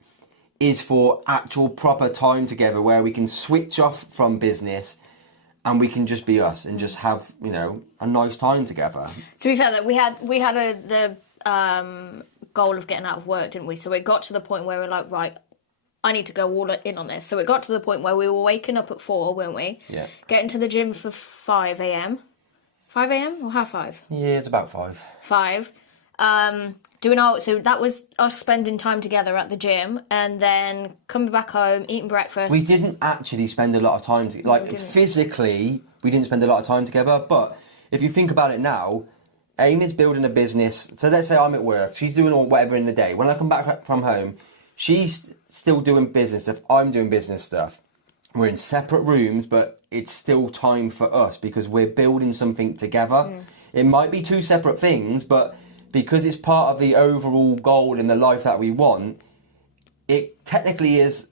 is for actual proper time together where we can switch off from business and we can just be us and just have, you know, a nice time together. To be fair, though, we had the goal of getting out of work, didn't we? So it got to the point where we're like, right, I need to go all in on this. So it got to the point where we were waking up at 4, weren't we? Yeah. Getting to the gym for 5 a.m. 5 a.m. or half 5? Yeah, it's about 5. 5. So that was us spending time together at the gym and then coming back home, eating breakfast. We didn't actually spend a lot of time together. Like, physically, we didn't spend a lot of time together. But if you think about it now, Amy's building a business. So let's say I'm at work. She's doing whatever in the day. When I come back from home, she's still doing business stuff. I'm doing business stuff. We're in separate rooms, but it's still time for us because we're building something together. It might be 2 separate things, but because it's part of the overall goal in the life that we want, it technically is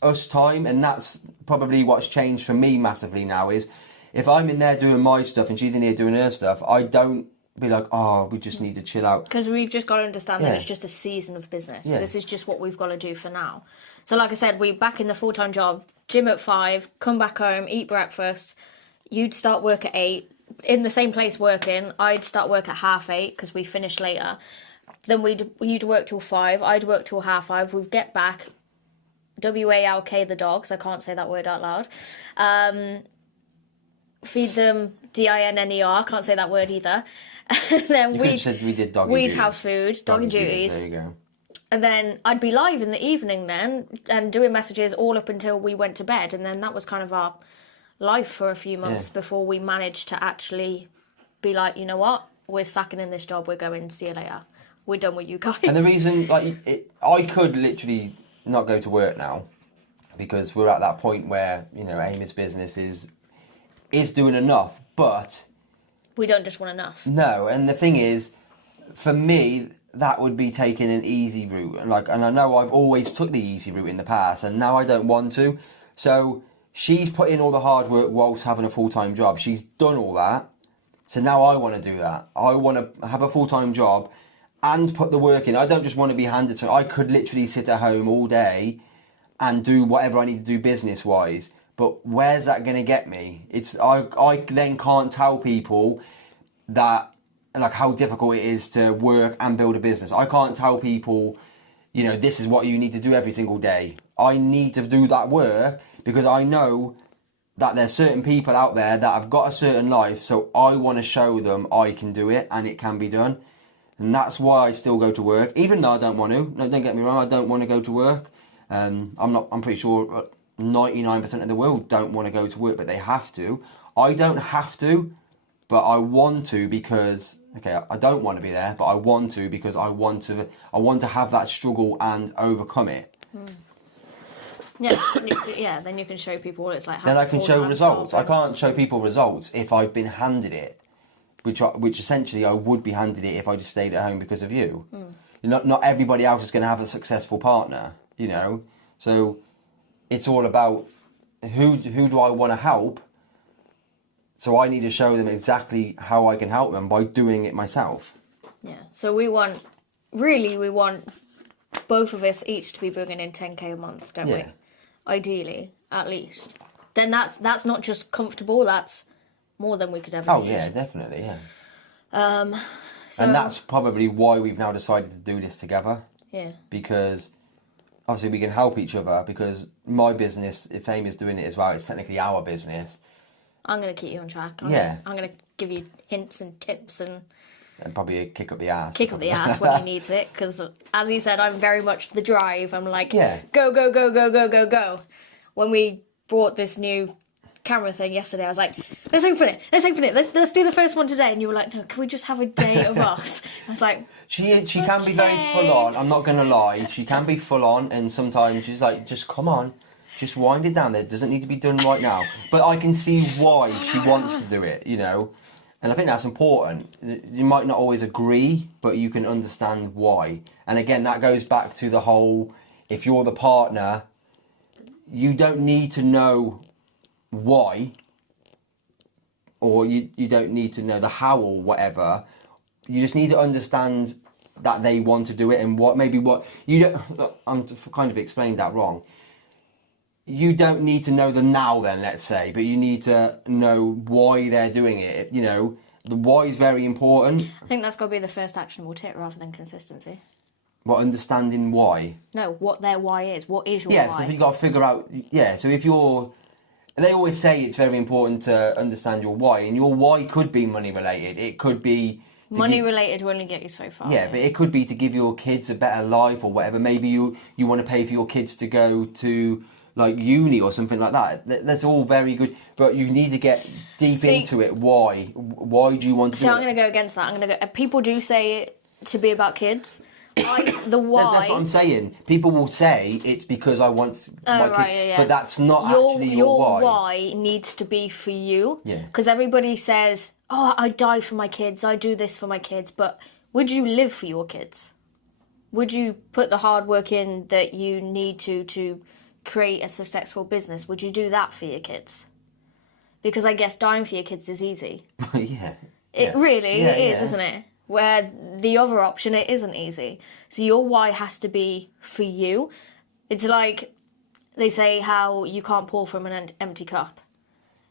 us time, and that's probably what's changed for me massively now, is if I'm in there doing my stuff and she's in here doing her stuff, I don't be like, oh, we just need to chill out. Because we've just got to understand that it's just a season of business. Yeah. This is just what we've got to do for now. So like I said, we're back in the full-time job, gym at 5, come back home, eat breakfast. You'd start work at 8. In the same place working, I'd start work at 8:30 because we finish later. Then you'd work till 5, I'd work till 5:30. We'd get back, walk the dogs, I can't say that word out loud. Feed them dinner, can't say that word either. And then we did doggy we'd duties. house food, doggy duties. There you go. And then I'd be live in the evening then and doing messages all up until we went to bed. And then that was kind of our life for a few months before we managed to actually be like, you know what, we're sacking in this job, we're going, see you later, we're done with you guys. And the reason, I could literally not go to work now because we're at that point where, you know, Amy's business is doing enough, but we don't just want enough. No, and the thing is, for me, that would be taking an easy route, and I know I've always took the easy route in the past, and now I don't want to. So she's put in all the hard work whilst having a full-time job. She's done all that. So now I want to do that. I want to have a full-time job and put the work in. I don't just want to be handed to. I could literally sit at home all day and do whatever I need to do business-wise. But where's that going to get me? I then can't tell people that, like, how difficult it is to work and build a business. I can't tell people, you know, this is what you need to do every single day. I need to do that work because I know that there's certain people out there that have got a certain life, so I want to show them I can do it and it can be done. And that's why I still go to work, even though I don't want to. No, don't get me wrong, I don't want to go to work. I'm pretty sure 99% of the world don't want to go to work, but they have to. I don't have to, but I want to because, okay, I don't want to be there, but I want to because I want to have that struggle and overcome it. Yeah, then you can show people what it's like. Then I can show results. I can't show people results if I've been handed it, which essentially I would be handed it if I just stayed at home because of you. Not everybody else is going to have a successful partner, you know. So it's all about who do I want to help. So I need to show them exactly how I can help them by doing it myself. Yeah. So we want both of us each to be bringing in 10k a month, don't we? Ideally, at least. Then that's not just comfortable, that's more than we could ever need. Yeah, definitely, yeah. And that's probably why we've now decided to do this together. Yeah. Because obviously we can help each other, because my business, if Amy's doing it as well, it's technically our business. I'm going to keep you on track. I'm going to give you hints and tips and probably a kick up the ass. Kick up the ass when he needs it, because as you said, I'm very much the drive. I'm like, Yeah. go, go, go, go, go, go, go. When we bought this new camera thing yesterday, I was like, let's open it, let's do the first one today. And you were like, no, can we just have a day of us? I was like, she can be very full on. I'm not going to lie. She can be full on, and sometimes she's like, just come on. Just wind it down there. It doesn't need to be done right now. But I can see why she wants to do it, you know. And I think that's important. You might not always agree, but you can understand why. And again, that goes back to the whole, if you're the partner, you don't need to know why, or you don't need to know the how or whatever. You just need to understand that they want to do it, and what you don't. I'm kind of explained that wrong. You don't need to know the now then, let's say, but you need to know why they're doing it. You know, the why is very important. I think that's got to be the first actionable tip rather than consistency. What, understanding why? No, what their why is. What is your why? Yeah, so if you've got to figure out... Yeah, so if you're... They always say it's very important to understand your why, and your why could be money related. It could be... Money related will only get you so far. Yeah, but it could be to give your kids a better life or whatever. Maybe you want to pay for your kids to go to... like uni or something like that. That's all very good, but you need to get deep into it. Why do you want to do it? I'm going to go against that. I'm going to go. People do say it to be about kids. The why. That's what I'm saying. People will say it's because I want my kids, but that's not actually your why. Your why needs to be for you. Yeah. Because everybody says, "Oh, I die for my kids. I do this for my kids." But would you live for your kids? Would you put the hard work in that you need to create a successful business? Would you do that for your kids? Because I guess dying for your kids is easy. Yeah. It really is, isn't it? Where the other option, it isn't easy. So your why has to be for you. It's like they say how you can't pour from an empty cup.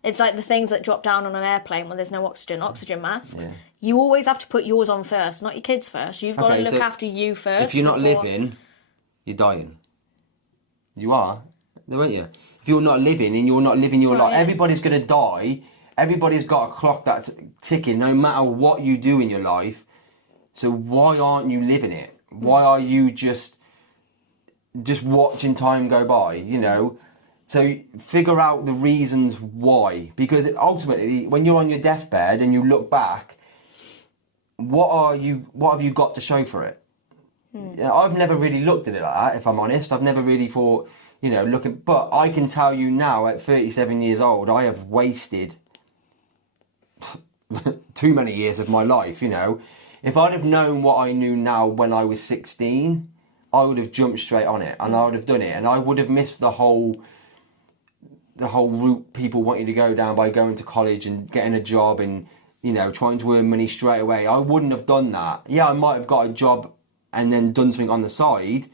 It's like the things that drop down on an airplane when there's no oxygen masks. Yeah. You always have to put yours on first, not your kids first. You've got to look after you first. If you're not living, you're dying. You are, aren't you? If you're not living and you're not living your life, everybody's going to die. Everybody's got a clock that's ticking, no matter what you do in your life. So why aren't you living it? Why are you just watching time go by, you know? So figure out the reasons why. Because ultimately, when you're on your deathbed and you look back, what have you got to show for it? I've never really looked at it like that, if I'm honest. I've never really thought, you know, but I can tell you now at 37 years old, I have wasted too many years of my life, you know. If I'd have known what I knew now when I was 16, I would have jumped straight on it and I would have done it, and I would have missed the whole route people want you to go down by going to college and getting a job and, you know, trying to earn money straight away. I wouldn't have done that. Yeah, I might have got a job and then done something on the side,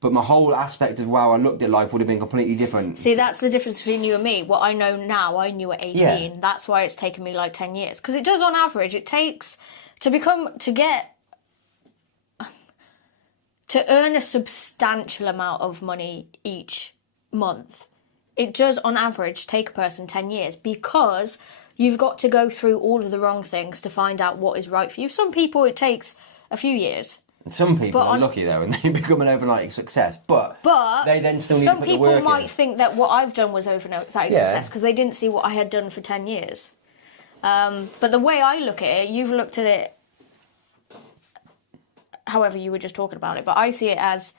but my whole aspect of how I looked at life would have been completely different. See, that's the difference between you and me. What I know now, I knew at 18. Yeah. That's why it's taken me like 10 years. Because it does, on average, it takes to earn a substantial amount of money each month. It does, on average, take a person 10 years because you've got to go through all of the wrong things to find out what is right for you. Some people, it takes a few years. Some people are lucky though, and they become an overnight success. But they then still need to put the work in. Some people might think that what I've done was overnight success because they didn't see what I had done for 10 years. But the way I look at it, you've looked at it however you were just talking about it, but I see it as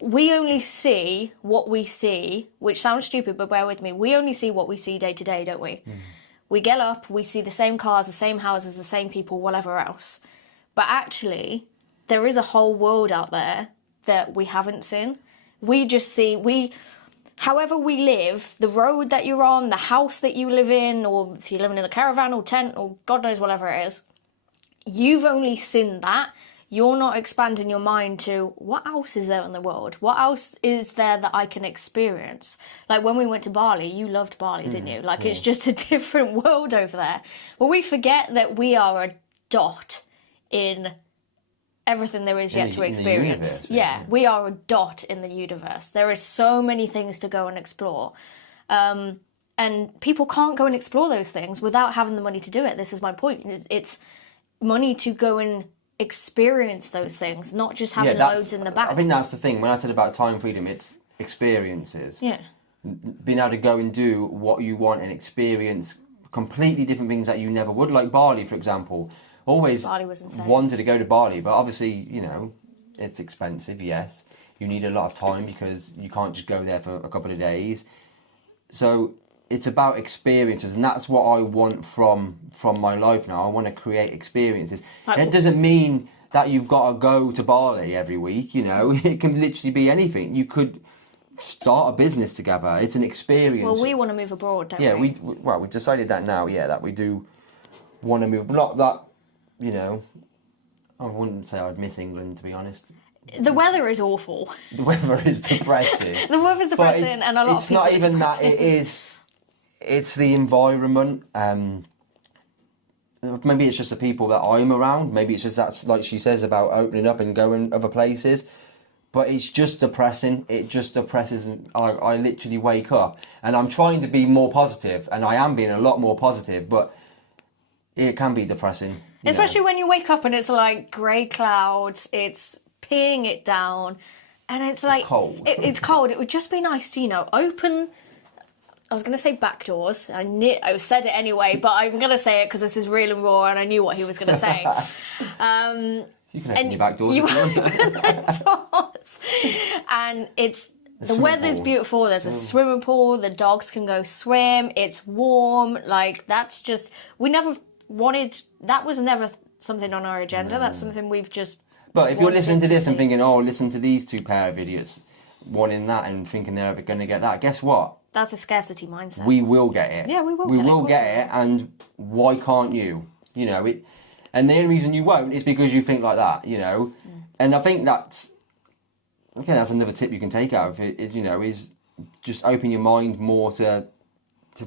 we only see what we see, which sounds stupid, but bear with me. We only see what we see day to day, don't we? We get up, we see the same cars, the same houses, the same people, whatever else. But actually, there is a whole world out there that we haven't seen. We just see, however we live, the road that you're on, the house that you live in, or if you're living in a caravan or tent or God knows whatever it is, you've only seen that. You're not expanding your mind to what else is there in the world? What else is there that I can experience? Like when we went to Bali, you loved Bali, didn't you? Like it's just a different world over there. But we forget that we are a dot in everything there is yet to experience. We are a dot in the universe. There is so many things to go and explore. And people can't go and explore those things without having the money to do it. This is my point. It's money to go and experience those things, not just having loads in the bank. I think that's the thing. When I said about time freedom, it's experiences. Yeah. Being able to go and do what you want and experience completely different things that you never would. Like Bali, for example. Always Bali was insane. wanted to go to Bali, but obviously, you know, it's expensive, yes. You need a lot of time because you can't just go there for a couple of days. So it's about experiences, and that's what I want from my life now. I want to create experiences. Like, and it doesn't mean that you've got to go to Bali every week, you know. It can literally be anything. You could start a business together. It's an experience. Well, we want to move abroad, don't we? Yeah, we've decided that now, that we do want to move. Not that, you know, I wouldn't say I'd miss England, to be honest. The weather is awful. The weather is depressing. The weather's depressing, and a lot of people... It's not even that, it's the environment. Maybe it's just the people that I'm around. Maybe it's just that's, like she says, about opening up and going other places. But it's just depressing. It just depresses. I literally wake up and I'm trying to be more positive, and I am being a lot more positive, but it can be depressing. Especially when you wake up and it's like grey clouds, it's peeing it down, and it's like... It's cold. It's cold. It would just be nice to, you know, open... I was going to say back doors. I said it anyway, but I'm going to say it because this is real and raw, and I knew what he was going to say. You can open your back doors if you want. Open the doors. And the weather's beautiful. There's a swimming pool. The dogs can go swim. It's warm. Like, that's just... We never wanted... That was never something on our agenda. That's something we've just... But if you're listening to this and thinking, oh, listen to these two pair of idiots wanting that and thinking they're ever going to get that, guess what? That's a scarcity mindset. We will get it. Yeah, we will We get it. will get it, and why can't you? You know, and the only reason you won't is because you think like that, you know. And I think that's another tip you can take out of it, is just open your mind more to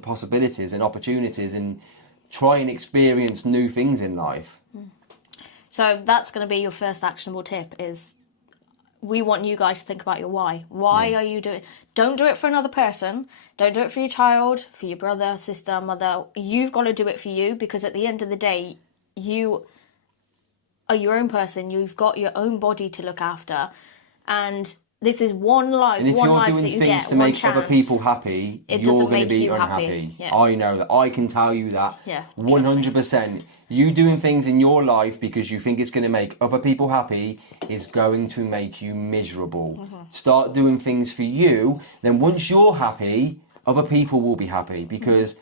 possibilities and opportunities, and try and experience new things in life. So that's going to be your first actionable tip, is we want you guys to think about your why. Why are you doing... Don't do it for another person. Don't do it for your child, for your brother, sister, mother. You've got to do it for you, because at the end of the day, you are your own person. You've got your own body to look after. And this is one life, and if one you're life doing that you things get, to one make chance. other people happy, It you're doesn't going to make be you happy. unhappy. Yeah. I know that. I can tell you that. Yeah, 100%. You doing things in your life because you think it's going to make other people happy is going to make you miserable. Start doing things for you. Then once you're happy, other people will be happy, because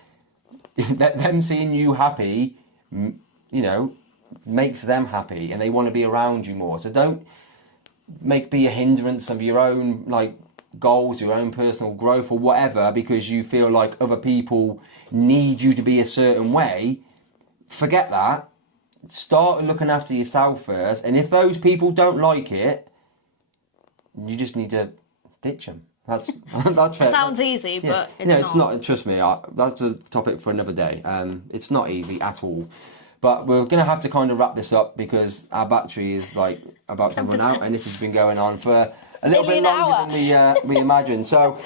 them seeing you happy, you know, makes them happy, and they want to be around you more. So don't be a hindrance of your own, like, goals, your own personal growth or whatever, because you feel like other people need you to be a certain way. Forget that. Start looking after yourself first, and if those people don't like it, you just need to ditch them. That's fair. It sounds easy, but it's not. It's not. Trust me, that's a topic for another day. It's not easy at all. But we're going to have to kind of wrap this up, because our battery is like about to run out, and this has been going on for a little bit longer than we imagined. So,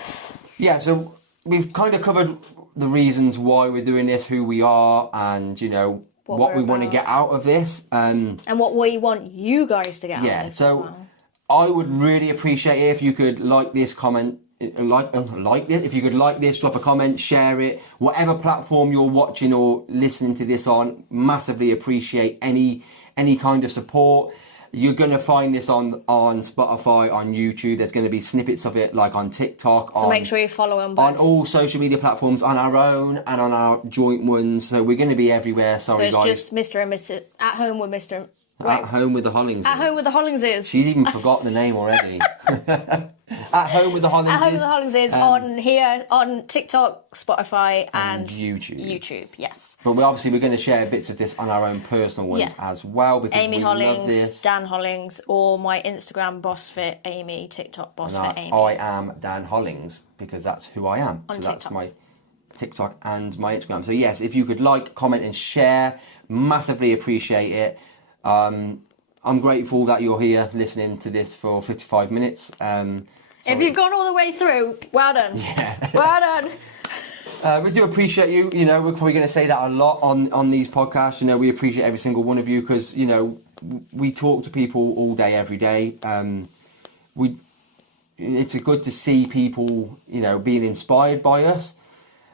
so we've kind of covered the reasons why we're doing this, who we are, and, you know, what we want to get out of this. And what we want you guys to get out of this. So I would really appreciate it if you could like this, comment, if you could like this, drop a comment, share it, whatever platform you're watching or listening to this on. Massively appreciate any kind of support. You're going to find this on Spotify, on YouTube. There's going to be snippets of it, like on TikTok. So make sure you follow them both. On all social media platforms, on our own and on our joint ones. So we're going to be everywhere. Sorry, so it's guys. just Mr. and Mrs. At Home with Mr. At Home with the Hollingses. At Home with the Hollingses. She's even forgot the name already. At Home with the Hollingses. At Home with the Hollingses on here, on TikTok, Spotify, and YouTube. YouTube, yes. But we're going to share bits of this on our own personal ones as well, because Amy we Hollings, love this. Dan Hollings, or my Instagram, BossFit Amy, TikTok, BossFit Amy. I am Dan Hollings, because that's who I am. On so TikTok. That's my TikTok and my Instagram. So yes, if you could like, comment and share, massively appreciate it. I'm grateful that you're here listening to this for 55 minutes. If you've gone all the way through, well done. Yeah. Well done. We do appreciate you. You know, we're probably going to say that a lot on these podcasts. You know, we appreciate every single one of you because, you know, we talk to people all day, every day. It's good to see people, you know, being inspired by us.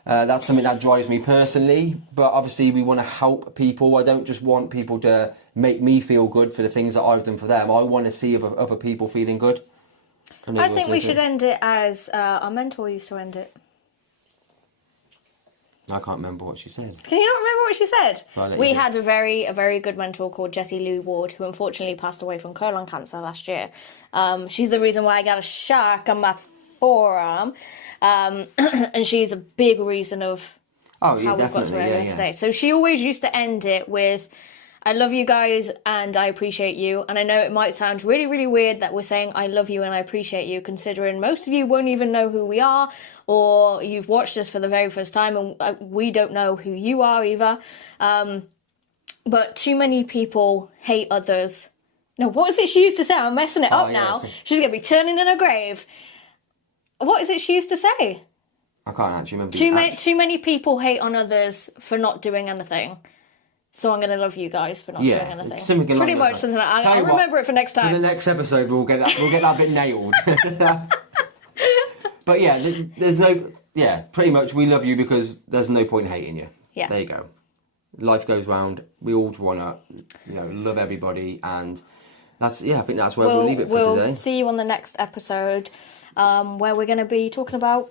That's something that drives me personally. But obviously, we want to help people. I don't just want people to make me feel good for the things that I've done for them. I want to see other people feeling good. I think we should end it as our mentor used to end it. I can't remember what she said. Can you not remember what she said? We you had a very good mentor called Jessie Lou Ward, who unfortunately passed away from colon cancer last year. She's the reason why I got a shark on my forearm, and she's a big reason of how we've got to where we are today. So she always used to end it with, I love you guys and I appreciate you. And I know it might sound really, really weird that we're saying I love you and I appreciate you, considering most of you won't even know who we are, or you've watched us for the very first time and we don't know who you are either. But too many people hate others. No, what is it she used to say? I'm messing it up now. She's going to be turning in her grave. What is it she used to say? I can't actually remember. Too many people hate on others for not doing anything. So I'm going to love you guys for not doing anything. Pretty much something like that. I'll remember it for next time. For the next episode, we'll get that bit nailed. But yeah, there's no... Yeah, pretty much we love you because there's no point in hating you. Yeah. There you go. Life goes round. We all want to, you know, love everybody. And that's, I think that's where we'll leave it for today. We'll see you on the next episode where we're going to be talking about...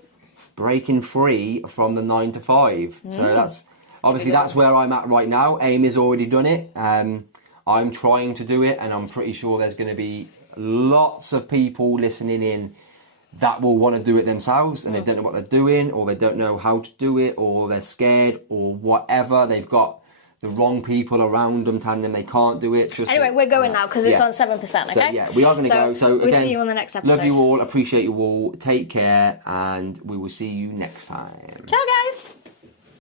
breaking free from the 9 to 5. So that's... Obviously, that's where I'm at right now. Amy's already done it. I'm trying to do it, and I'm pretty sure there's going to be lots of people listening in that will want to do it themselves, and they don't know what they're doing, or they don't know how to do it, or they're scared, or whatever. They've got the wrong people around them telling them they can't do it. Anyway, we're going now because it's on 7%, okay? So, yeah, we are going to go. So, we'll see you on the next episode. Love you all, appreciate you all, take care, and we will see you next time. Ciao, guys!